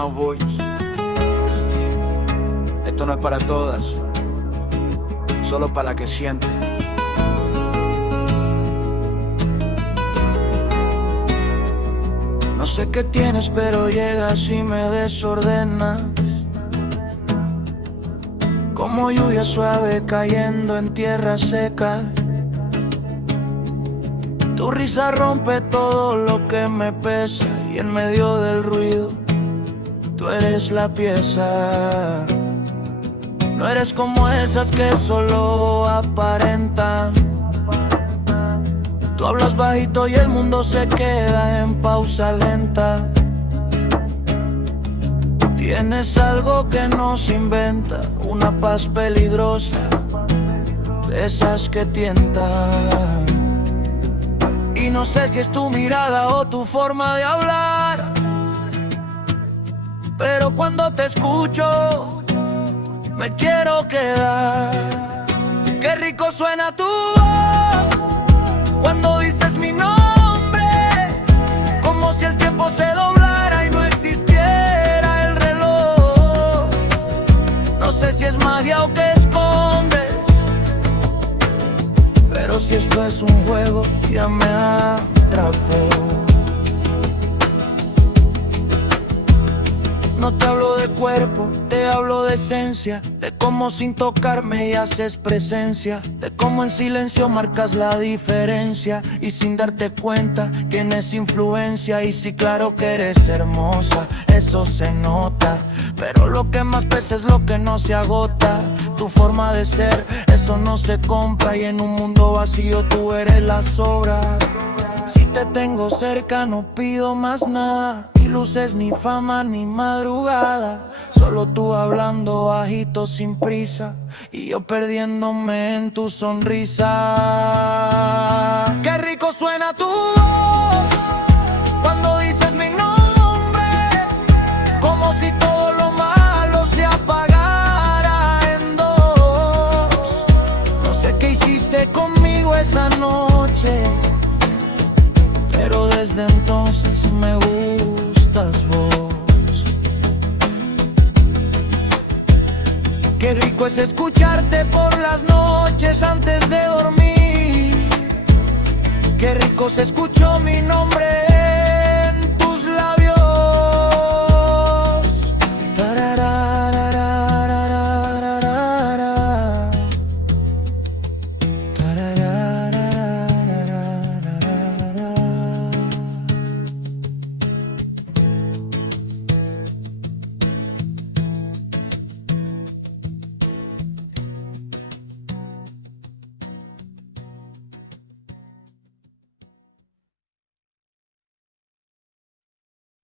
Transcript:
Now Voice. Esto no es para todas, solo para la que siente. No sé qué tienes, pero llegas y me desordenas, como lluvia suave cayendo en tierra seca. Tu risa rompe todo lo que me pesa, y en medio del ruido tú eres la pieza. No eres como esas que solo aparentan. Tú hablas bajito y el mundo se queda en pausa lenta. Tienes algo que no se inventa, una paz peligrosa, de esas que tientan. Y no sé si es tu mirada o tu forma de hablar, pero cuando te escucho me quiero quedar. Qué rico suena tu voz cuando dices mi nombre, como si el tiempo se doblara y no existiera el reloj. No sé si es magia o que escondes, pero si esto es un juego, ya me atrapó. No te hablo de cuerpo, te hablo de esencia, de cómo sin tocarme haces presencia, de cómo en silencio marcas la diferencia y sin darte cuenta tienes influencia. Y sí, claro que eres hermosa, eso se nota, pero lo que más pesa es lo que no se agota. Tu forma de ser, eso no se compra, y en un mundo vacío tú eres la sobra. Si te tengo cerca no pido más nada, ni luces, ni fama, ni madrugada. Solo tú hablando bajito sin prisa, y yo perdiéndome en tu sonrisa. Qué rico suena tu voz cuando dices mi nombre, como si todo lo malo se apagara en dos. No sé qué hiciste conmigo esa noche, pero desde entonces me gustas vos. Qué rico es escucharte por las noches antes de dormir. Qué rico se escuchó mi nombre